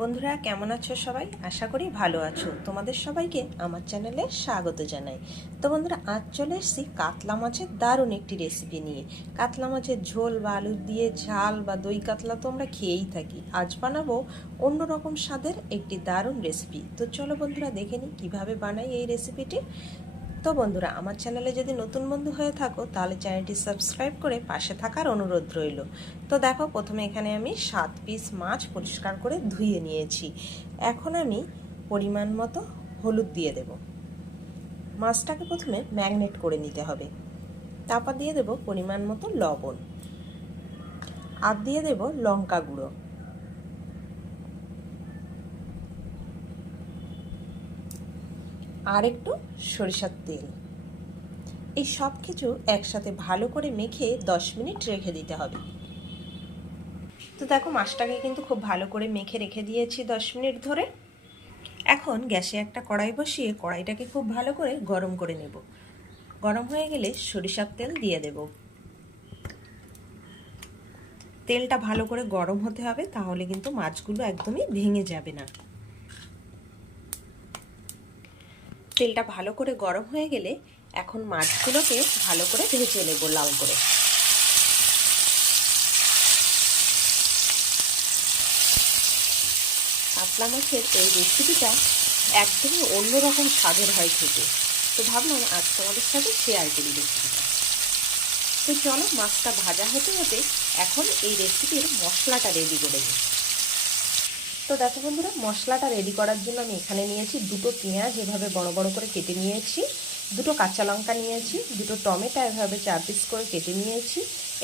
বন্ধুরা, কেমন আছো সবাই? আশা করি ভালো আছো। তোমাদের সবাইকে আমার চ্যানেলে স্বাগত জানাই। তো বন্ধুরা, আজ চলে এসেছি কাতলা মাছের দারুণ একটি রেসিপি নিয়ে। কাতলা মাছের ঝোল বা আলু দিয়ে ঝাল বা দই কাতলা তো আমরা খেয়েই থাকি। আজ বানাবো অন্যরকম স্বাদের একটি দারুণ রেসিপি তো চলো বন্ধুরা, দেখে নিই কীভাবে বানাই এই রেসিপিটি তো বন্ধুরা, আমার চ্যানেলে যদি নতুন বন্ধু হয়ে থাকো, তাহলে চ্যানেলটি সাবস্ক্রাইব করে পাশে থাকার অনুরোধ রইল। তো দেখো, প্রথমে এখানে আমি সাত পিস মাছ পরিষ্কার করে ধুয়ে নিয়েছি। এখন আমি পরিমাণ মতো হলুদ দিয়ে দেব। মাছটাকে প্রথমে ম্যাগনেট করে নিতে হবে। তারপর দিয়ে দেব পরিমাণ মতো লবণ। আর দিয়ে দেব লঙ্কা গুঁড়ো। আর একটু সরিষার তেল। এই সব কিছু একসাথে ভালো করে মেখে দশ মিনিট রেখে দিতে হবে। তো দেখো, মাছটাকে কিন্তু খুব ভালো করে মেখে রেখে দিয়েছি দশ মিনিট ধরে। এখন গ্যাসে একটা কড়াই বসিয়ে কড়াইটাকে খুব ভালো করে গরম করে নেব। গরম হয়ে গেলে সরিষার তেল দিয়ে দেব। তেলটা ভালো করে গরম হতে হবে, তাহলে কিন্তু মাছগুলো একদমই ভেঙে যাবে না। তেলটা ভালো করে গরম হয়ে গেলে এখন মাছগুলোকে ভালো করে ভেজে নেব লাল করে। কাতলা মাছের এই রেসিপিটা একদমই অন্যরকম স্বাদের হয় খেতে। তো ভাবলাম আজ তোমাদের সাথে শেয়ার করি রেসিপিটা তো চলো মাছটা ভাজা হতে হতে এখন এই রেসিপির মশলাটা রেডি করে নিই। তো দেখো বন্ধুরা, মশলাটা রেডি করার জন্য আমি এখানে নিয়েছি দুটো পেঁয়াজ, এভাবে বড় বড় করে কেটে নিয়েছি। দুটো কাঁচা লঙ্কা নিয়েছি, দুটো টমেটো, এভাবে চার পিস করে কেটে নিয়েছি।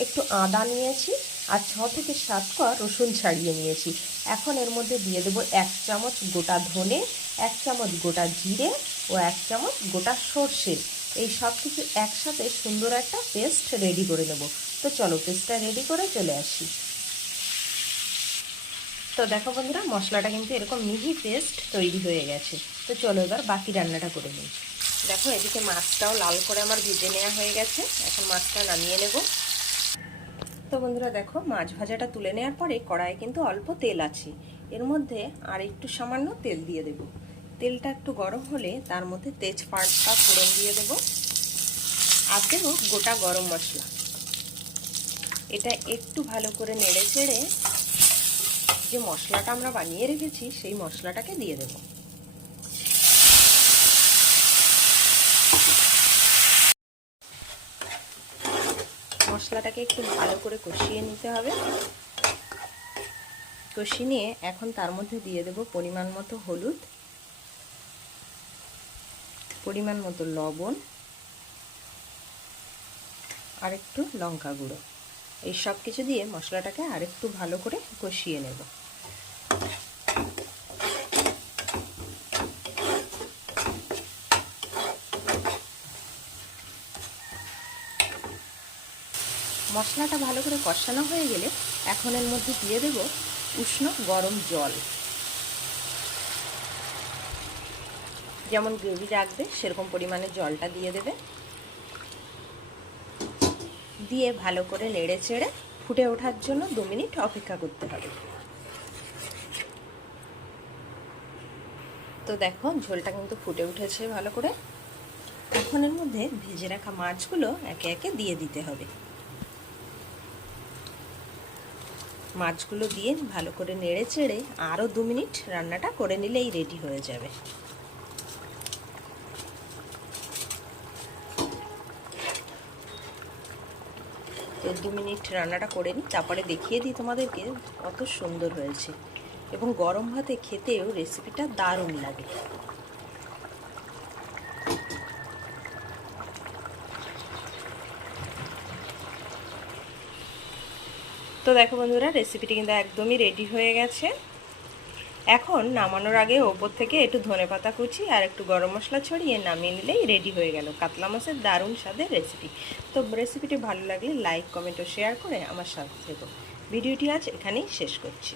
একটু আদা নিয়েছি আর ছ থেকে সাত কোয়া রসুন ছাড়িয়ে নিয়েছি। এখন এর মধ্যে দিয়ে দেবো এক চামচ গোটা ধনে, এক চামচ গোটা জিরে ও এক চামচ গোটা সর্ষে। এই সব কিছু একসাথে সুন্দর একটা পেস্ট রেডি করে নেব। তো চলো পেস্টটা রেডি করে চলে আসি। তো দেখো বন্ধুরা, মশলাটা কিন্তু এরকম মিহি পেস্ট তৈরি হয়ে গেছে। তো চলো এবার বাকি রান্নাটা করে নিই। দেখো, এদিকে মাছটাও লাল করে আমার ভেজে নেওয়া হয়ে গেছে। এখন মাছটা নামিয়ে নেব। তো বন্ধুরা, দেখো, মাছ ভাজাটা তুলে নেওয়ার পরে কড়াইয়ে কিন্তু অল্প তেল আছে। এর মধ্যে আর একটু সামান্য তেল দিয়ে দেব। তেলটা একটু গরম হলে তার মধ্যে তেজপাতা ফোড়ন দিয়ে দেব। আর দেবো গোটা গরম মশলা। এটা একটু ভালো করে নেড়ে চেড়ে যে মশলাটা আমরা বানিয়ে রেখেছি, সেই মশলাটাকে দিয়ে দেব। মশলাটাকে একটু ভালো করে কষিয়ে নিতে হবে। কষিয়ে নিয়ে এখন তার মধ্যে দিয়ে দেব পরিমাণ মতো হলুদ, পরিমাণ মতো লবণ, আর একটু লঙ্কা গুঁড়ো। এই সব কিছু দিয়ে মশলাটাকে আরেকটু ভালো করে কষিয়ে নেব। মশলাটা ভালো করে কষানো হয়ে গেলে এখন এর মধ্যে দিয়ে দেব উষ্ণ গরম জল। যেমন গ্রেভি রাখবে, সেরকম পরিমাণে জলটা দিয়ে দেবে। দিয়ে ভালো করে নেড়ে চেড়ে ফুটে ওঠার জন্য দু মিনিট অপেক্ষা করতে হবে। তো দেখো, ঝোলটা কিন্তু ফুটে উঠেছে ভালো করে। এখন এর মধ্যে ভেজে রাখা মাছগুলো একে একে দিয়ে দিতে হবে। মাছগুলো দিয়ে ভালো করে নেড়ে চেড়ে আরও দু মিনিট রান্নাটা করে নিলেই রেডি হয়ে যাবে। তো দু মিনিট রান্নাটা করে নিই, তারপরে দেখিয়ে দিই তোমাদেরকে কত সুন্দর হয়েছে। এবং গরম ভাতে খেতেও রেসিপিটা দারুণ লাগে। তো দেখো বন্ধুরা রেসিপিটি কিন্তু একদমই রেডি হয়ে গেছে। এখন নামানোর আগে ওপর থেকে একটু ধনে পাতা কুচি আর একটু গরম মশলা ছড়িয়ে নামিয়ে নিলেই রেডি হয়ে গেল কাতলা মাছের দারুণ স্বাদের রেসিপি তো রেসিপিটি ভালো লাগলে লাইক কমেন্ট ও শেয়ার করে আমার সাথে ভিডিওটি আজ এখানেই শেষ করছি।